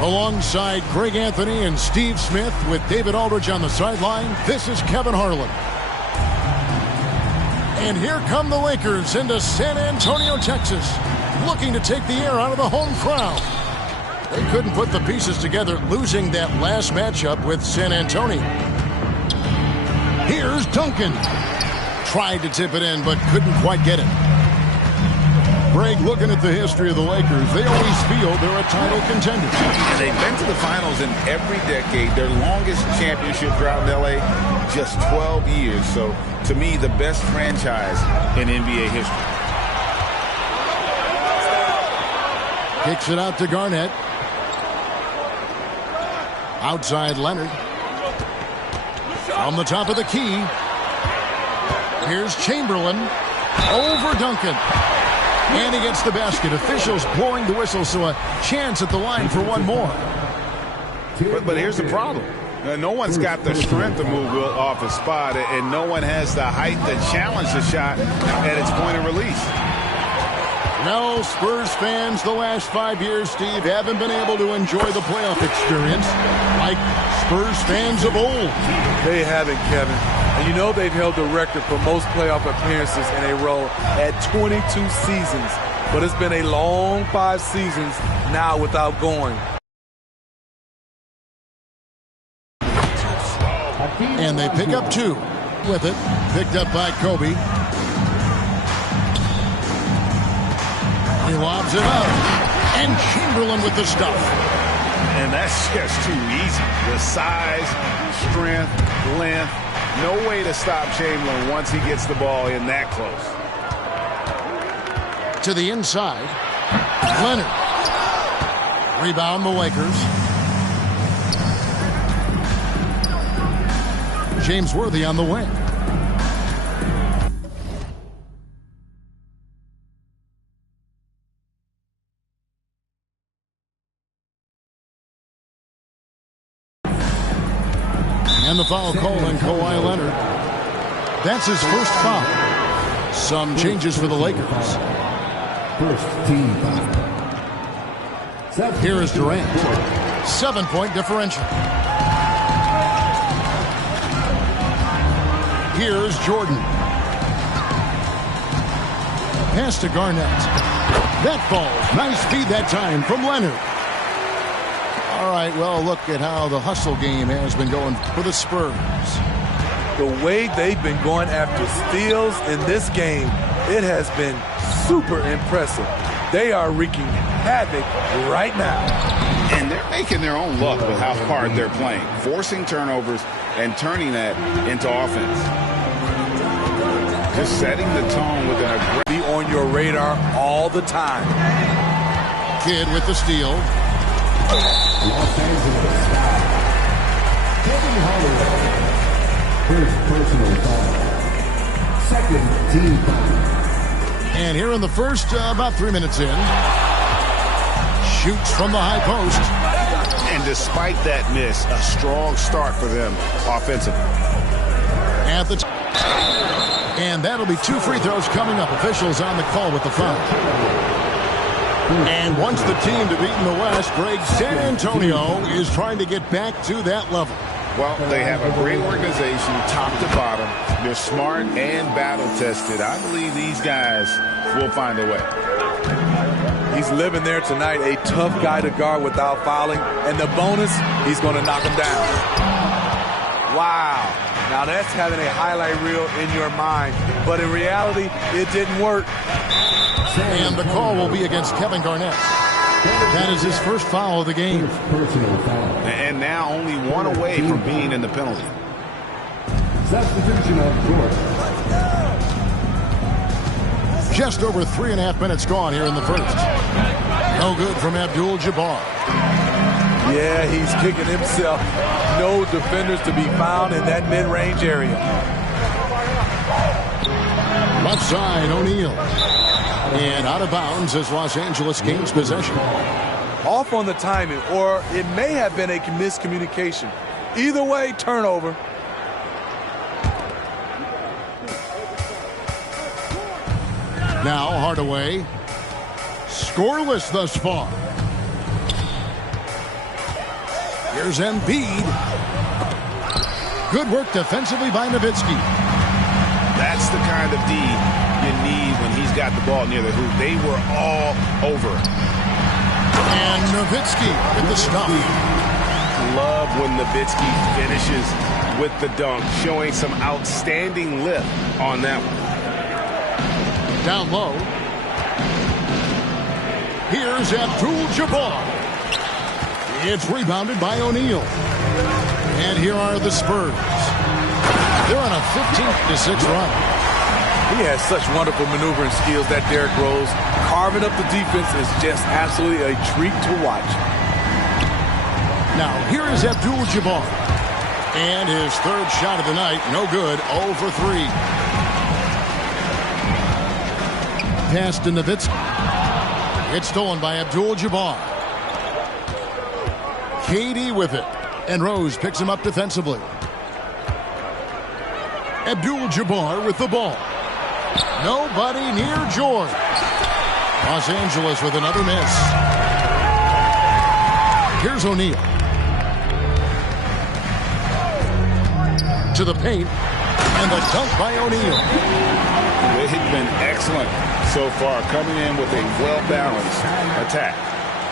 Alongside Greg Anthony and Steve Smith with David Aldridge on the sideline, this is Kevin Harlan. And here come the Lakers into San Antonio, Texas, looking to take the air out of the home crowd. They couldn't put the pieces together, losing that last matchup with San Antonio. Here's Duncan. Tried to tip it in, but couldn't quite get it. Greg, looking at the history of the Lakers, they always feel they're a title contender. And they've been to the finals in every decade. Their longest championship drought in L.A., just 12 years. So, to me, the best franchise in NBA history. Kicks it out to Garnett. Outside Leonard. On the top of the key. Here's Chamberlain. Over Duncan. And he gets the basket. Officials blowing the whistle, so a chance at the line for one more. But here's the problem. No one's got the strength to move off a spot, and no one has the height to challenge the shot at its point of release. No, Spurs fans the last 5 years, Steve, haven't been able to enjoy the playoff experience like Spurs fans of old. They haven't, Kevin. And you know they've held the record for most playoff appearances in a row at 22 seasons. But it's been a long 5 seasons now without going. And they pick up 2 with it. Picked up by Kobe. He lobs it up. And Chamberlain with the stuff. And that's just too easy. The size, strength, length. No way to stop Chamberlain once he gets the ball in that close. To the inside. Leonard. Rebound the Lakers. James Worthy on the wing. And the foul call on Kawhi Leonard. That's his first foul. Some changes for the Lakers. First team foul. Here is Durant. 7-point differential. Here's Jordan. Pass to Garnett. That falls. Nice feed that time from Leonard. All right, well, look at how the hustle game has been going for the Spurs. The way they've been going after steals in this game, it has been super impressive. They are wreaking havoc right now. And they're making their own luck with how hard they're playing, forcing turnovers and turning that into offense. Just setting the tone with an aggressive. Be on your radar all the time. Kidd with the steal. Los Angeles foul. Kevin Harlan. First personal foul. Second team foul. And here in the first, about 3 minutes in. Shoots from the high post. And despite that miss, a strong start for them offensively. At the and that'll be 2 free throws coming up. Officials on the call with the foul. And once the team to beat in the West, Greg, San Antonio is trying to get back to that level. Well, they have a great organization, top to bottom. They're smart and battle-tested. I believe these guys will find a way. He's living there tonight, a tough guy to guard without fouling. And the bonus, he's going to knock him down. Wow. Now that's having a highlight reel in your mind. But in reality, it didn't work. And the call will be against Kevin Garnett. That is his first foul of the game. Personal foul. And now only 1 away from being in the penalty. Substitution of Jordan. Just over 3.5 minutes gone here in the first. No good from Abdul-Jabbar. Yeah, he's kicking himself. No defenders to be found in that mid-range area. Left side, O'Neal. And out of bounds as Los Angeles gains possession. Off on the timing, or it may have been a miscommunication. Either way, turnover. Now Hardaway. Scoreless thus far. Here's Embiid. Good work defensively by Nowitzki. That's the kind of D you need when he's got the ball near the hoop. They were all over. And Nowitzki with the stop. Love when Nowitzki finishes with the dunk, showing some outstanding lift on that one. Down low. Here's Abdul-Jabbar. It's rebounded by O'Neal. And here are the Spurs. They're on a 15-6 run. He has such wonderful maneuvering skills, that Derrick Rose. Carving up the defense is just absolutely a treat to watch. Now, here is Abdul-Jabbar. And his third shot of the night, no good, 0 for 3. Pass to Nowitzki. It's stolen by Abdul-Jabbar. KD with it. And Rose picks him up defensively. Abdul-Jabbar with the ball. Nobody near George. Los Angeles with another miss. Here's O'Neal. To the paint. And the dunk by O'Neal. They've been excellent so far, coming in with a well-balanced attack.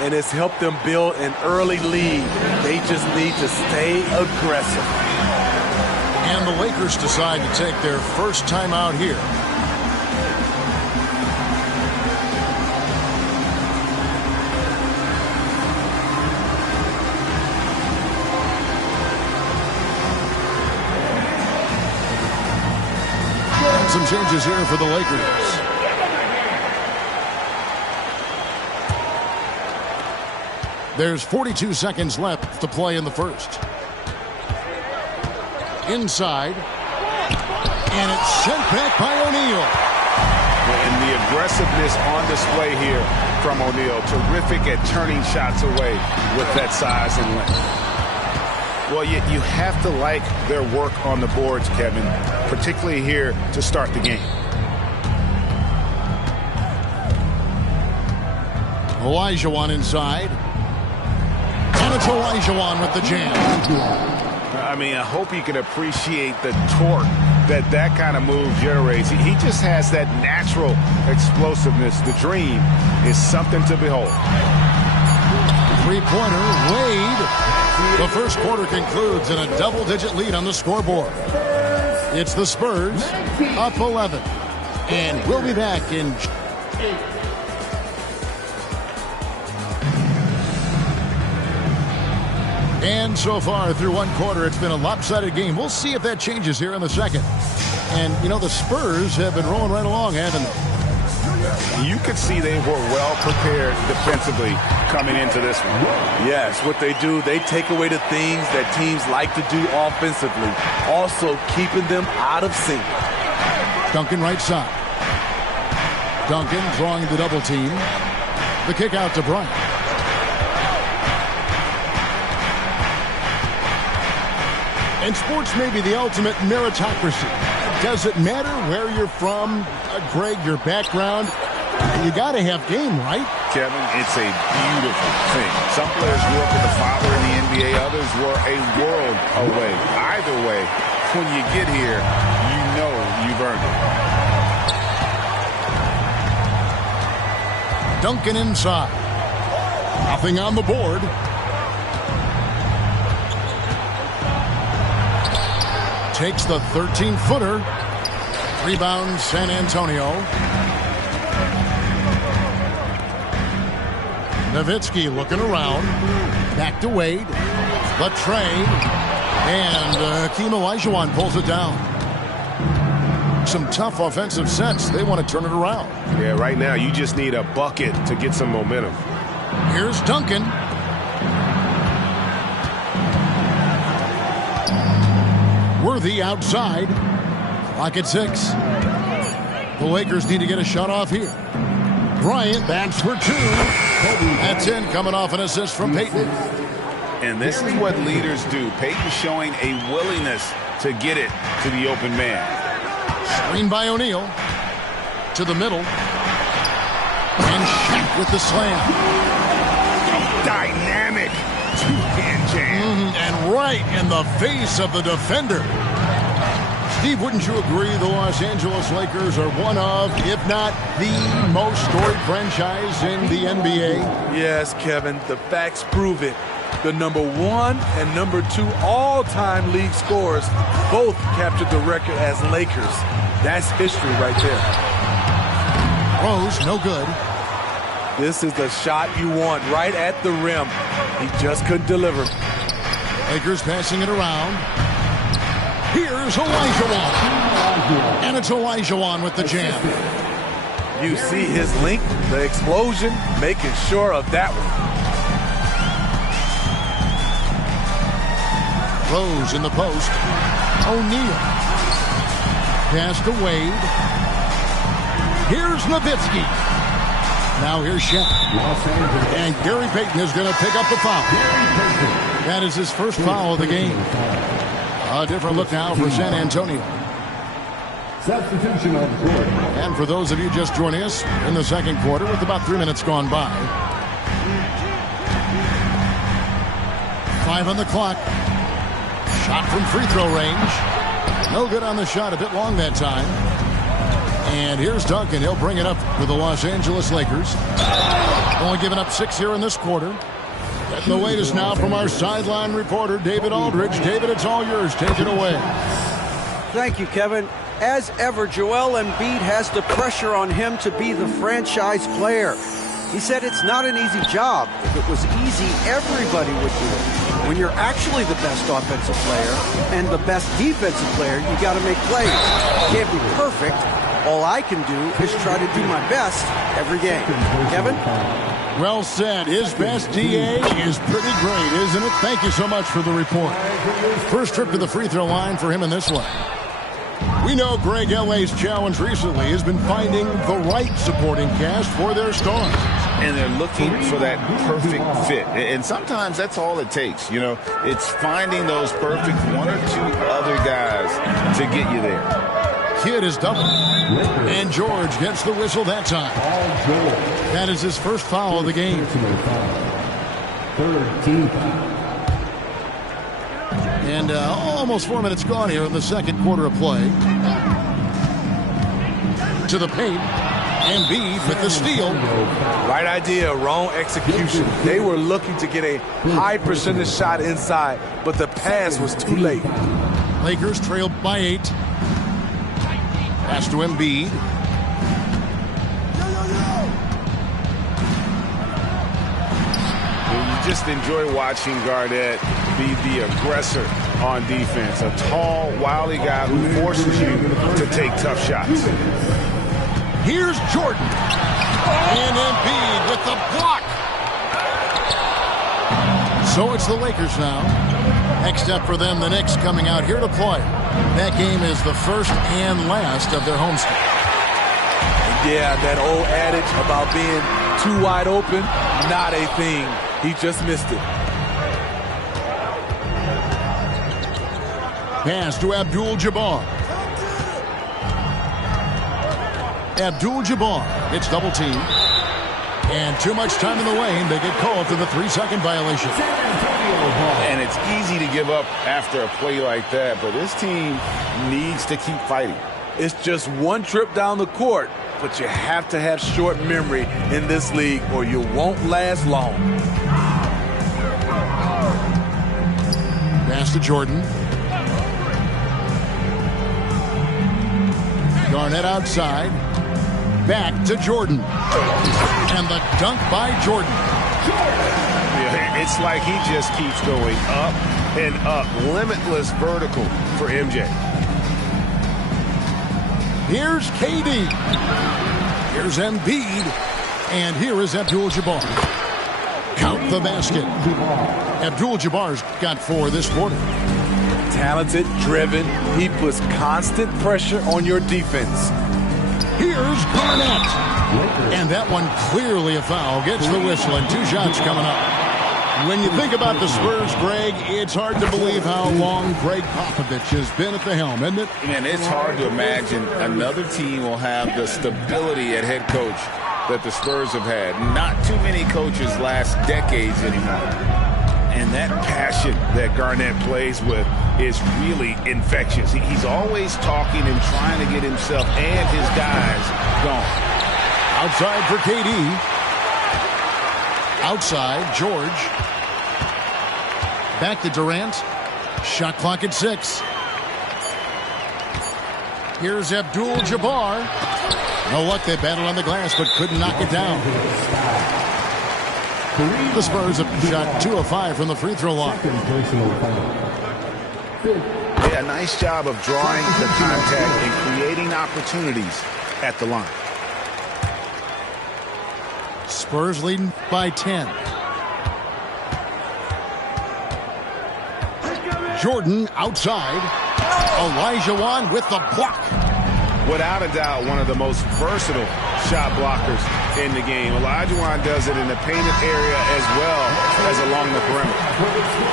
And it's helped them build an early lead. They just need to stay aggressive. And the Lakers decide to take their first time out here. And some changes here for the Lakers. There's 42 seconds left to play in the first. Inside. And it's sent back by O'Neal. And the aggressiveness on display here from O'Neal. Terrific at turning shots away with that size and length. Well, you have to like their work on the boards, Kevin, particularly here to start the game. Olajuwon inside. And it's Olajuwon with the jam. I mean, I hope you can appreciate the torque that kind of move generates. He just has that natural explosiveness. The dream is something to behold. Three-pointer, Wade. The first quarter concludes in a double-digit lead on the scoreboard. It's the Spurs up 11. And we'll be back in... And so far through one quarter, it's been a lopsided game. We'll see if that changes here in the second. And, you know, the Spurs have been rolling right along, haven't they? You could see they were well prepared defensively coming into this one. Yes, what they do, they take away the things that teams like to do offensively, also keeping them out of sync. Duncan right side. Duncan drawing the double team. The kick out to Bryant. And sports may be the ultimate meritocracy. Does it matter where you're from, Greg, your background? You got to have game, right? Kevin, it's a beautiful thing. Some players grew up with a father in the NBA. Others were a world away. Either way, when you get here, you know you've earned it. Duncan inside. Nothing on the board. Takes the 13-footer. Rebound, San Antonio. Nowitzki looking around. Back to Wade. The tray. And Hakeem Olajuwon pulls it down. Some tough offensive sets. They want to turn it around. Yeah, right now you just need a bucket to get some momentum. Here's Duncan. Worthy outside. Clock at 6. The Lakers need to get a shot off here. Bryant bats for 2. That's in, coming off an assist from Payton. And this is what leaders do. Payton showing a willingness to get it to the open man. Screen by O'Neal. To the middle. And Shaq with the slam. Dynamic two-hand jam. right in the face of the defender. Steve, wouldn't you agree the Los Angeles Lakers are one of, if not the most storied franchise in the NBA? Yes, Kevin. The facts prove it. The number 1 and number 2 all-time league scorers both captured the record as Lakers. That's history right there. Rose, no good. This is the shot you want, right at the rim. He just couldn't deliver. Lakers passing it around. Here's Olajuwon. And it's Olajuwon with the jam. You see his length, the explosion, making sure of that one. Rose in the post. O'Neal. Pass to Wade. Here's Nowitzki. Now here's Shaq. And Gary Payton is going to pick up the foul. That is his first foul of the game. A different look now for San Antonio. Substitution on the court. And for those of you just joining us in the second quarter with about 3 minutes gone by. 5 on the clock. Shot from free throw range. No good on the shot, a bit long that time. And here's Duncan. He'll bring it up for the Los Angeles Lakers. Only giving up 6 here in this quarter. Getting the latest now from our sideline reporter, David Aldridge. David, it's all yours. Take it away. Thank you, Kevin. As ever, Joel Embiid has the pressure on him to be the franchise player. He said it's not an easy job. If it was easy, everybody would do it. When you're actually the best offensive player and the best defensive player, you got to make plays. You can't be perfect. All I can do is try to do my best every game. Kevin? Well said. His best DA is pretty great, isn't it? Thank you so much for the report. First trip to the free throw line for him in this one. We know Greg L.A.'s challenge recently has been finding the right supporting cast for their stars. And they're looking for that perfect fit. And sometimes that's all it takes. You know, it's finding those perfect 1 or 2 other guys to get you there. Kidd is double. And George gets the whistle that time. That is his first foul of the game. Third team foul. And almost 4 minutes gone here in the second quarter of play. To the paint. Embiid with the steal. Right idea, wrong execution. They were looking to get a high percentage shot inside, but the pass was too late. Lakers trailed by 8. Pass to Embiid. You just enjoy watching Garnett be the aggressor on defense. A tall, wily guy who forces you to take tough shots. Here's Jordan. And Embiid with the block. So it's the Lakers now. Next up for them, the Knicks coming out here to play. That game is the first and last of their homestand. Yeah, that old adage about being too wide open, not a thing. He just missed it. Pass to Abdul-Jabbar. Abdul-Jabbar. It's double team. And too much time in the lane. They get called for the 3-second violation. And it's easy to give up after a play like that, but this team needs to keep fighting. It's just one trip down the court, but you have to have short memory in this league or you won't last long. Pass to Jordan. Garnett outside. Back to Jordan. And the dunk by Jordan. It's like he just keeps going up and up. Limitless vertical for MJ. Here's KD. Here's Embiid. And here is Abdul-Jabbar. Count the basket. Abdul-Jabbar's got 4 this quarter. Talented, driven. He puts constant pressure on your defense. Here's Garnett. And that one clearly a foul. Gets the whistle and 2 shots coming up. When you think about the Spurs, Greg, it's hard to believe how long Greg Popovich has been at the helm, isn't it? And it's hard to imagine another team will have the stability at head coach that the Spurs have had. Not too many coaches last decades anymore. And that passion that Garnett plays with is really infectious. He's always talking and trying to get himself and his guys going. Outside for KD. Outside, George. Back to Durant. Shot clock at 6. Here's Abdul-Jabbar. No luck, they battled on the glass, but couldn't knock it down. The Spurs have shot 2 of 5 from the free throw line. Yeah, nice job of drawing the contact and creating opportunities at the line. Spurs leading by 10. Jordan outside. Olajuwon with the block. Without a doubt, one of the most versatile shot blockers in the game. Olajuwon does it in the painted area as well as along the perimeter.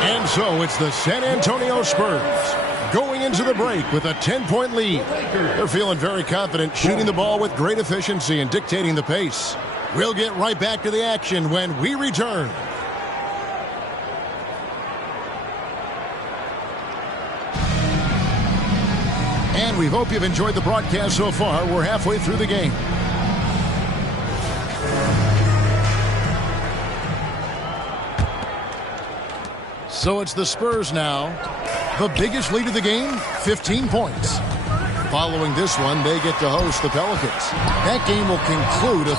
And so it's the San Antonio Spurs going into the break with a 10-point lead. They're feeling very confident, shooting the ball with great efficiency and dictating the pace. We'll get right back to the action when we return. And we hope you've enjoyed the broadcast so far. We're halfway through the game. So it's the Spurs now. The biggest lead of the game, 15 points. Following this one, they get to host the Pelicans. That game will conclude a